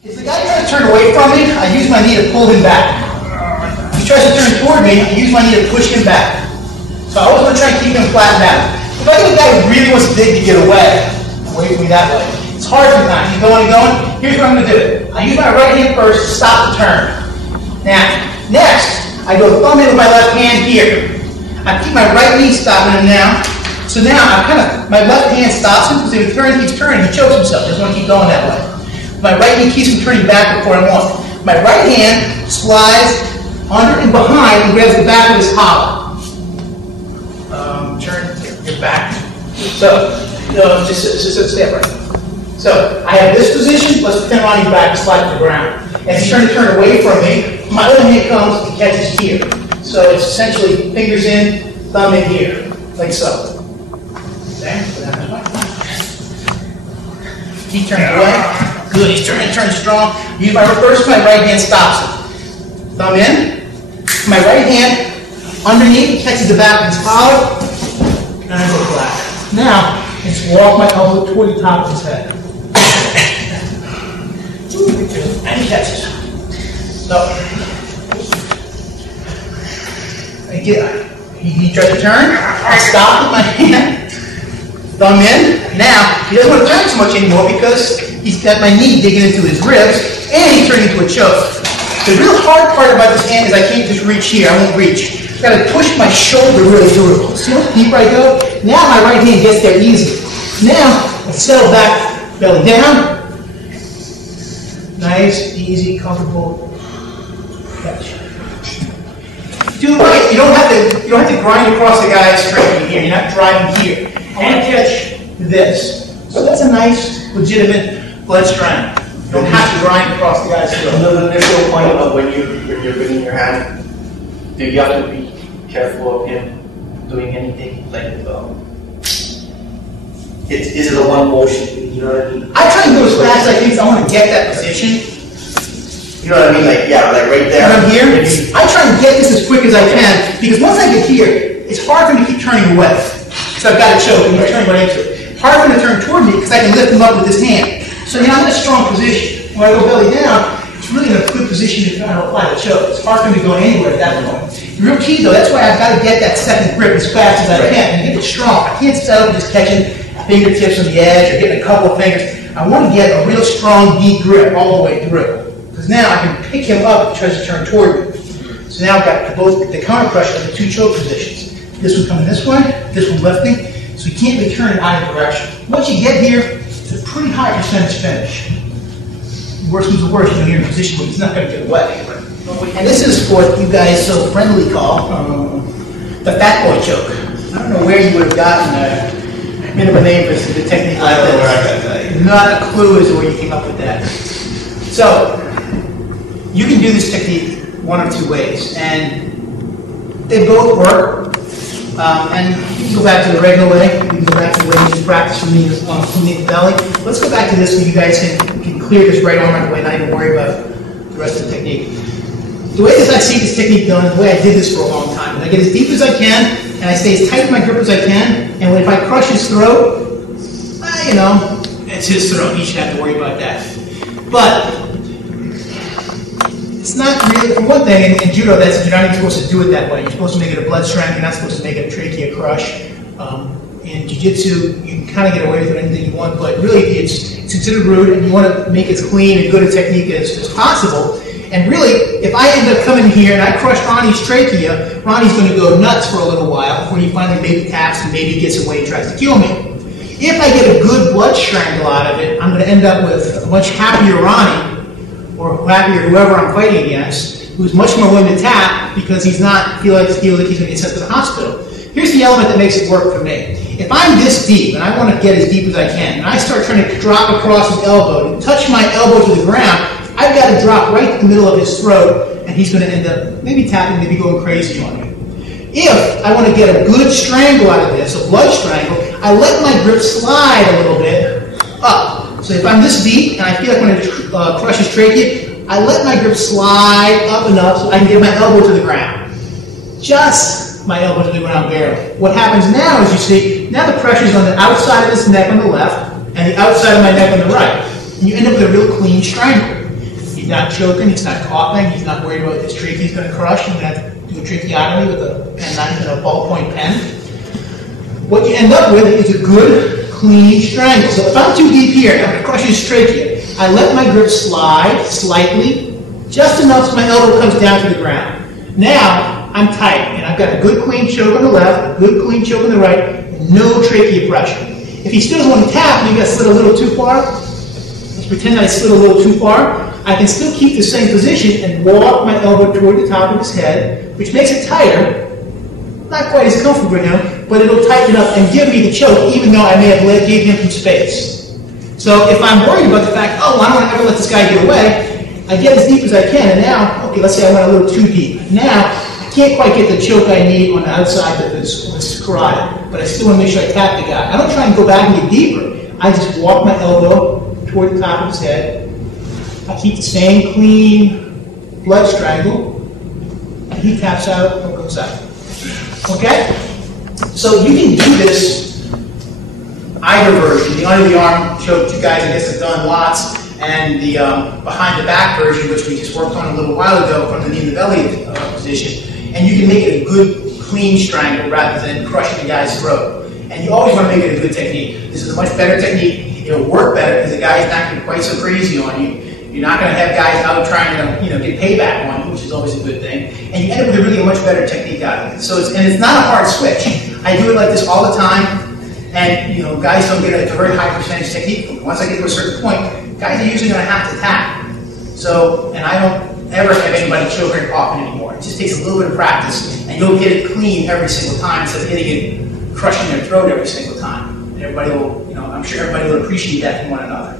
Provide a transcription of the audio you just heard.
If the guy tries to turn away from me, I use my knee to pull him back. If he tries to turn toward me, I use my knee to push him back. So I always want to try and keep him flattened out. If I get a guy who really wants to dig to get away from me that way, it's hard sometimes. He's going and going. Here's what I'm going to do. I use my right hand first to stop the turn. Now, next, I go thumb in with my left hand here. I keep my right knee stopping him now. So now my left hand stops him because if he keeps turning, he chokes himself. He doesn't want to keep going that way. My right knee keeps him turning back before I want. My right hand slides under and behind and grabs the back of his collar. Turn your back. So, just stay upright. So, I have this position. Let's pretend Ronnie's back and slide to the ground. As he's trying to turn away from me, my other hand comes and catches here. So it's essentially fingers in, thumb in here, like so. Okay, so that way. Keep turning away. Good, he's turning strong. Use my first, my right hand stops him. Thumb in. My right hand underneath catches the back of his collar, and I go flat. Now, just walk my elbow toward the top of his head. And he catches. So, he tries to turn. I stop with my hand. Thumb in. Now, he doesn't want to turn so much anymore because he's got my knee digging into his ribs and he's turning into a choke. The real hard part about this hand is I can't just reach here. I won't reach. I've got to push my shoulder really through. See how deep I go? Now my right hand gets there easy. Now, I settle back, belly down. Nice, easy, comfortable catch. Do it right. You don't have to grind across the guy's straight here. You're not driving here. I want to catch this. So that's a nice, legitimate blood strangle. You don't have to grind across the guy's throat. The initial point of when you're bringing your hand, do you have to be careful of him doing anything like is it a one motion? You know what I mean? I try to go as fast as I can because I want to get that position. You know what I mean? Like, yeah, like right there. Right here. I try and get this as quick as I can because once I get here, it's hard for me to keep turning away. So I've got to choke and I'm turning right into it. Hard for him to turn toward me because I can lift him up with this hand. So now I'm in a strong position. When I go belly down, it's really in a good position to try to apply the choke. It's hard for me to go anywhere at that point. The real key though, that's why I've got to get that second grip as fast as I can and get it strong. I can't settle just catching fingertips on the edge or getting a couple of fingers. I want to get a real strong, deep grip all the way through. Because now I can pick him up if he tries to turn toward me. So now I've got both the counter pressure and the two choke positions. This one coming this way, this one lifting. So you can't be turning either direction. Once you get here, it's a pretty high percentage finish. Worst comes to worst, you're in a position where he's not going to get away. And this is what you guys so friendly call the fat boy choke. I don't know where you would have gotten a bit of a name for the technique like I don't know this. where I got that. Not a clue as to where you came up with that. So, you can do this technique one of two ways, and they both work. And you can go back to the regular way. You can go back to the way you just practice from the belly. Let's go back to this so you guys can clear this right arm out of the way, not even worry about the rest of the technique. The way that I see this technique done is the way I did this for a long time. And I get as deep as I can, and I stay as tight in my grip as I can, and if I crush his throat, it's his throat. He should have to worry about that. But it's not really, for one thing, in judo, you're not even supposed to do it that way. You're supposed to make it a blood strangle. You're not supposed to make it a trachea crush. In jiu-jitsu, you can kind of get away with anything you want, but really it's considered rude, and you want to make it as clean and good a technique as possible. And really, if I end up coming here and I crush Ronnie's trachea, Ronnie's going to go nuts for a little while before he finally maybe taps and maybe gets away and tries to kill me. If I get a good blood strangle out of it, I'm going to end up with a much happier Ronnie, or happier whoever I'm fighting against, who's much more willing to tap because he's not feel like he's going to get sent to the hospital. Here's the element that makes it work for me. If I'm this deep, and I want to get as deep as I can, and I start trying to drop across his elbow and touch my elbow to the ground, I've got to drop right in the middle of his throat, and he's going to end up maybe tapping, maybe going crazy on me. If I want to get a good strangle out of this, a blood strangle, I let my grip slide a little bit up. So if I'm this deep, and I feel like when I crush his trachea, I let my grip slide up enough so I can get my elbow to the ground. Just my elbow to the ground barely. What happens now is, you see, now the pressure's on the outside of his neck on the left, and the outside of my neck on the right. And you end up with a real clean strangle. He's not choking, he's not coughing, he's not worried about his trachea is going to crush. I'm going to have to do a tracheotomy with a penknife and a ballpoint pen. What you end up with is a good, clean strangle. So if I'm too deep here and I'm going to crush his trachea, I let my grip slide slightly, just enough so my elbow comes down to the ground. Now, I'm tight, and I've got a good clean choke on the left, a good clean choke on the right, and no trachea pressure. If he still doesn't want to tap, maybe I slid a little too far. Let's pretend that I slid a little too far. I can still keep the same position and walk my elbow toward the top of his head, which makes it tighter. Not quite as comfortable for him, but it'll tighten up and give me the choke, even though I may have gave him some space. So if I'm worried about the fact, oh, I don't want to ever let this guy get away, I get as deep as I can, and now, okay, let's say I went a little too deep. Now, I can't quite get the choke I need on the outside of his carotid, but I still want to make sure I tap the guy. I don't try and go back and get deeper. I just walk my elbow toward the top of his head. I keep the same clean blood strangle, and he taps out or goes out. Okay? So you can do this either version. The under the arm choke, you guys I guess have done lots, and the behind the back version, which we just worked on a little while ago from the knee to the belly position. And you can make it a good, clean strangle rather than crushing the guy's throat. And you always want to make it a good technique. This is a much better technique. It'll work better because the guy's not going to be quite so crazy on you. You're not going to have guys out trying to, get payback on you, which is always a good thing. And you end up with a much better technique out of it. So it's not a hard switch. I do it like this all the time, and guys don't get a very high percentage technique. Once I get to a certain point, guys are usually going to have to tap. So, and I don't ever have anybody choking or coughing anymore. It just takes a little bit of practice, and you'll get it clean every single time instead of hitting it, crushing their throat every single time. And everybody will, I'm sure everybody will appreciate that from one another.